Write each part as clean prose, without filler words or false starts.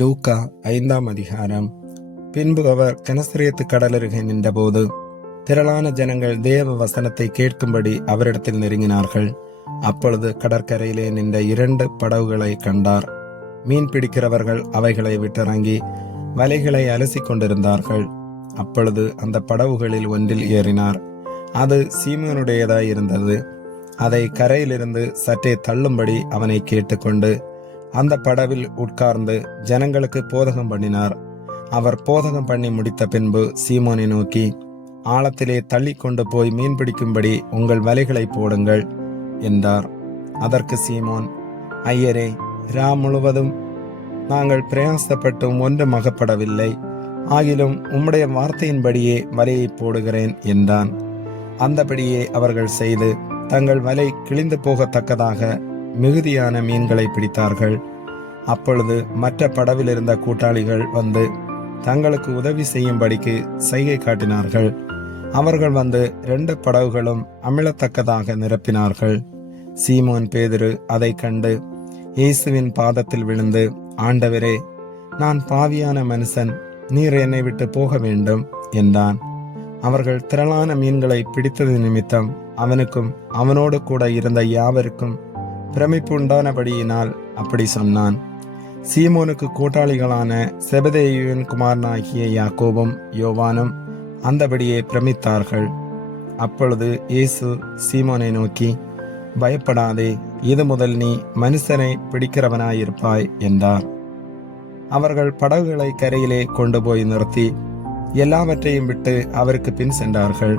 லூக்கா 5ஆம் அதிகாரம். பின்பு அவர் கெனசரேத்து கடலருகே நின்றபோது திரளான ஜனங்கள் தேவ வசனத்தை கேட்கும்படி அவரிடத்தில் நெருங்கினார்கள். அப்பொழுது கடற்கரையிலே நின்ற 2 படகுகளை கண்டார். மீன் பிடிக்கிறவர்கள் அவைகளை விட்டிறங்கி வலைகளை அலசி கொண்டிருந்தார்கள். அப்பொழுது அந்த படகுகளில் ஒன்றில் ஏறினார். அது சீமோனுடையதாய் இருந்தது. அதை கரையிலிருந்து சற்றே தள்ளும்படி அவனை கேட்டுக்கொண்டு அந்த படவில் உட்கார்ந்து ஜனங்களுக்கு போதகம் பண்ணினார். அவர் போதகம் பண்ணி முடித்த பின்பு சீமோனை நோக்கி, ஆழத்திலே தள்ளி கொண்டு போய் மீன் பிடிக்கும்படி உங்கள் வலைகளை போடுங்கள் என்றார். அதற்கு சீமோன், ஐயரே, இரா முழுவதும் நாங்கள் பிரயாசப்பட்டும் ஒன்றும் அகப்படவில்லை. ஆகிலும் உம்முடைய வார்த்தையின்படியே வலையை போடுகிறேன் என்றான். அந்தபடியே அவர்கள் செய்து தங்கள் வலை கிழிந்து போகத்தக்கதாக மிகுதியான மீன்களை பிடித்தார்கள். அப்பொழுது மற்ற படவில் இருந்த கூட்டாளிகள் வந்து தங்களுக்கு உதவி செய்யும்படிக்கு சைகை காட்டினார்கள். அவர்கள் வந்து 2 படகுகளும் அமிழத்தக்கதாக நிரப்பினார்கள். சீமோன் பேதுரு அதை கண்டு இயேசுவின் பாதத்தில் விழுந்து, ஆண்டவரே, நான் பாவியான மனுஷன், நீர் என்னை விட்டு போக வேண்டும் என்றான். அவர்கள் திரளான மீன்களை பிடித்தது நிமித்தம் அவனுக்கும் அவனோடு கூட இருந்த யாவருக்கும் பிரமிப்பு உண்டானபடியினால் அப்படி சொன்னான். சீமோனுக்கு கூட்டாளிகளான செபதேயுவின் குமாரனாகிய யாக்கோபும் யோவானும் அந்தபடியே பிரமித்தார்கள். அப்பொழுது இயேசு சீமோனை நோக்கி, பயப்படாதே, இது முதல் நீ மனுஷனை பிடிக்கிறவனாயிருப்பாய் என்றார். அவர்கள் படகுகளை கரையிலே கொண்டு போய் நிறுத்தி எல்லாவற்றையும் விட்டு அவருக்கு பின் சென்றார்கள்.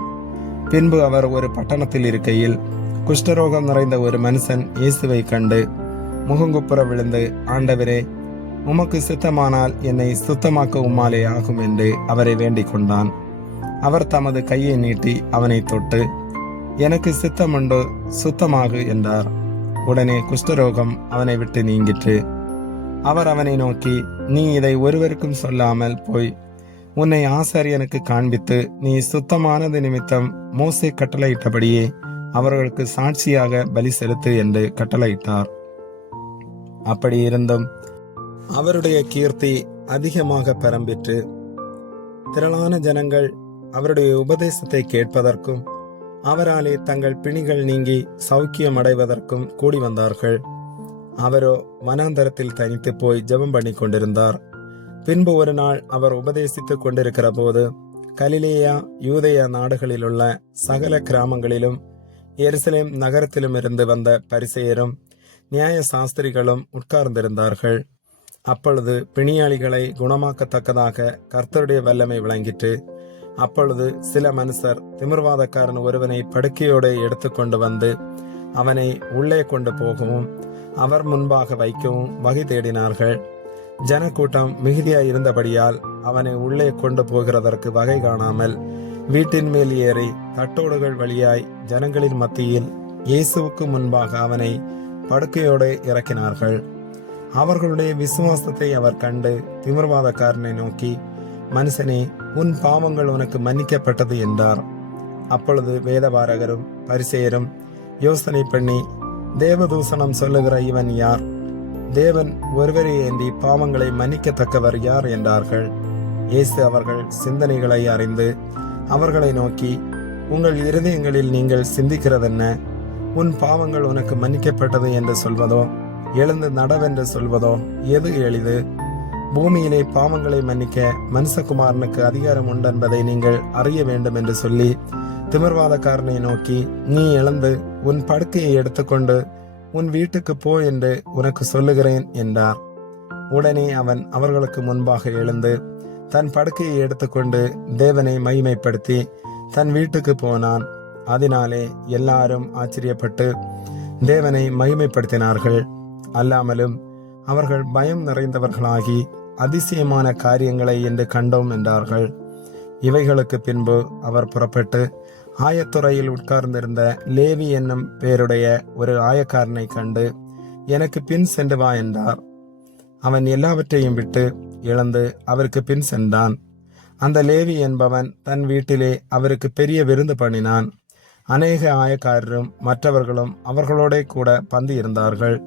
பின்பு அவர் ஒரு பட்டணத்தில் இருக்கையில் குஷ்டரோகம் நிறைந்த ஒரு மனுஷன் இயேசுவை கண்டு முகங்குப்புற விழுந்து, ஆண்டவரே, உமக்கு சித்தமானால் என்னை சுத்தமாக்க உம்மாலே ஆகும் என்று அவரை வேண்டிக் கொண்டான். அவர் தமது கையை நீட்டி அவனை தொட்டு, எனக்கு சித்தமுண்டு, சுத்தமாகு என்றார். உடனே குஷ்டரோகம் அவனை விட்டு நீங்கிற்று. அவர் அவனை நோக்கி, நீ இதை ஒருவருக்கும் சொல்லாமல் போய் உன்னை ஆசாரியனுக்கு காண்பித்து நீ சுத்தமானது நிமித்தம் மோசே கட்டளையிட்டபடியே அவர்களுக்கு சாட்சியாக பலி செலுத்து என்று கட்டளையிட்டார். அப்படி இருந்தும் அவருடைய கீர்த்தி அதிகமாக பரம்பிற்று. திரளான ஜனங்கள் அவருடைய உபதேசத்தை கேட்பதற்கும் அவராலே தங்கள் பிணிகள் நீங்கி சௌக்கியம் அடைவதற்கும் கூடி வந்தார்கள். அவரோ வனாந்தரத்தில் தனித்து போய் ஜெபம் பண்ணி கொண்டிருந்தார். பின்பு ஒரு நாள் அவர் உபதேசித்துக் கொண்டிருக்கிற போது கலிலேயா யூதேயா நாடுகளில் உள்ள சகல கிராமங்களிலும் எருசலேம் நகரத்திலும் இருந்து வந்த பரிசேயரும் நியாய சாஸ்திரிகளும் உட்கார்ந்திருந்தார்கள். அப்பொழுது பிணியாளிகளை குணமாக்கத்தக்கதாக கர்த்தருடைய வல்லமை விளங்கிற்று. அப்பொழுது சில மனுஷர் திமிர்வாதக்காரன் ஒருவனை படுக்கையோடு எடுத்துக்கொண்டு வந்து அவனை உள்ளே கொண்டு போகவும் அவர் முன்பாக வைக்கவும் வகை தேடினார்கள். ஜனக்கூட்டம் மிகுதியாய் இருந்தபடியால் அவனை உள்ளே கொண்டு போகிறதற்கு வகை காணாமல் வீட்டின் மேல் ஏறி தட்டோடுகள் வழியாய் ஜனங்களின் மத்தியில் இயேசுவுக்கு முன்பாக அவனை படுக்கையோடு இறக்கினார்கள். அவர்களுடைய விசுவாசத்தை அவர் கண்டு திமிர்வாதக்காரனை நோக்கி, மனுஷனே, உன் பாவங்கள் உனக்கு மன்னிக்கப்பட்டது என்றார். அப்பொழுது வேதபாரகரும் பரிசேயரும் யோசனை பண்ணி, தேவதூசணம் சொல்லுகிற இவன் யார்? தேவன் ஒருவரே ஏந்தி பாவங்களை மன்னிக்கத்தக்கவர் யார் என்றார்கள். இயேசு அவர்கள் சிந்தனைகளை அறிந்து அவர்களை நோக்கி, உங்கள் இருதயங்களில் நீங்கள் சிந்திக்கிறதென்ன? உன் பாவங்கள் உனக்கு மன்னிக்கப்பட்டது என்று சொல்வதோ, எழுந்து நடவென்று சொல்வதோ எது எளிது? பூமியிலே பாவங்களை மன்னிக்க மனுஷகுமாரனுக்கு அதிகாரம் உண்டென்பதை நீங்கள் அறிய வேண்டும் என்று சொல்லி திமிர்வாதக்காரனை நோக்கி, நீ எழுந்து உன் படுக்கையை எடுத்துக்கொண்டு உன் வீட்டுக்கு போ என்று உனக்கு சொல்லுகிறேன் என்றார். உடனே அவன் அவர்களுக்கு முன்பாக எழுந்து தன் படுக்கையை எடுத்துக்கொண்டு தேவனை மகிமைப்படுத்தி தன் வீட்டுக்கு போனான். அதனாலே எல்லாரும் ஆச்சரியப்பட்டு தேவனை மகிமைப்படுத்தினார்கள். அல்லாமலும் அவர்கள் பயம் நிறைந்தவர்களாகி அதிசயமான காரியங்களை என்று கண்டோம் என்றார்கள். இவைகளுக்கு பின்பு அவர் புறப்பட்டு ஆயத்துறையில் உட்கார்ந்திருந்த லேவி என்னும் பேருடைய ஒரு ஆயக்காரனை கண்டு, எனக்கு பின் சென்று வா என்றார். அவன் எல்லாவற்றையும் விட்டு எழுந்து அவருக்கு பின் சென்றான். அந்த லேவி என்பவன் தன் வீட்டிலே அவருக்கு பெரிய விருந்து பண்ணினான். அநேக ஆயக்காரரும் மற்றவர்களும் அவர்களோட கூட பந்தி இருந்தார்கள்.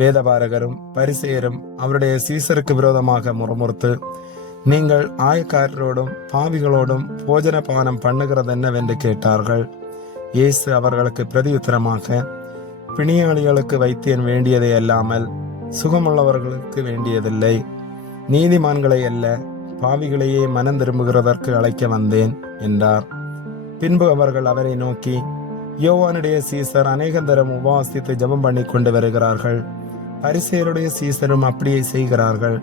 வேதபாரகரும் பரிசேயரும் அவருடைய சீசருக்கு விரோதமாக முறுமுறுத்து, நீங்கள் ஆயக்காரரோடும் பாவிகளோடும் போஜன பானம் பண்ணுகிறது என்னவென்று கேட்டார்கள். இயேசு அவர்களுக்கு பிரதியுத்தரமாக, பிணியாளிகளுக்கு வைத்தியன் வேண்டியதை அல்லாமல் சுகமுள்ளவர்களுக்கு வேண்டியதில்லை, நீதிமான்களை அல்ல பாவிகளையே மனம் திரும்புகிறதற்கு அழைக்க வந்தேன் என்றார். பின்பு அவர்கள் அவரை நோக்கி, யோவானுடைய சீசர் அநேகந்தரம் உபவாசித்து ஜெபம் பண்ணி கொண்டு வருகிறார்கள், பரிசேயருடைய சீசரும் அப்படியே செய்கிறார்கள்,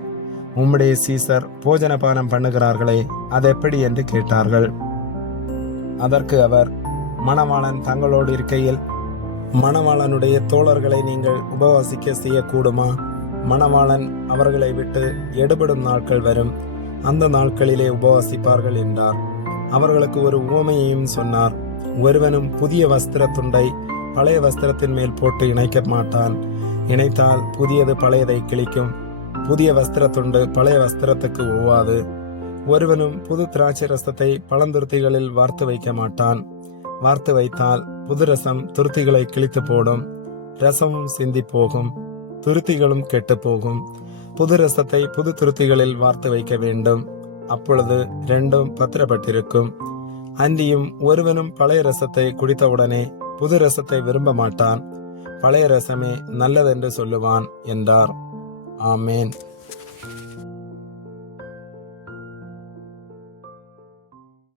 உம்முடைய சீசர் போஜன பானம் பண்ணுகிறார்களே, அது எப்படி என்று கேட்டார்கள். அதற்கு அவர், மணவாளன் தங்களோடு இருக்கையில் மணவாளனுடைய தோழர்களை நீங்கள் உபவாசிக்க செய்யக்கூடுமா? மணவாளன் அவர்களை விட்டு எடுபடும் நாட்கள் வரும், அந்த நாட்களிலே உபவாசிப்பார்கள் என்றார். அவர்களுக்கு ஒரு உவமையையும் சொன்னார். ஒருவனும் புதிய வஸ்திர துண்டை பழைய வஸ்திரத்தின் மேல் போட்டு இணைக்க மாட்டான். இணைத்தால் புதியது பழையதை கிழிக்கும். புதிய வஸ்திர துண்டு பழைய வஸ்திரத்துக்கு ஒவ்வாது. ஒருவனும் புது திராட்சை ரசத்தை பழந்துருத்திகளில் வார்த்து வைக்க மாட்டான். வார்த்து வைத்தால் புது ரசம் துருத்திகளை கிழித்து போடும், ரசமும் சிந்தி போகும், துருத்திகளும் கெட்டு போகும். புது ரசத்தை புது துருத்திகளில் வார்த்து வைக்க வேண்டும், அப்பொழுது ரெண்டும் பத்திரப்பட்டிருக்கும். அன்றியும் ஒருவனும் பழைய ரசத்தை குடித்தவுடனே புது ரசத்தை விரும்ப மாட்டான், பழைய ரசமே நல்லதென்று சொல்லுவான் என்றார். ஆமேன்.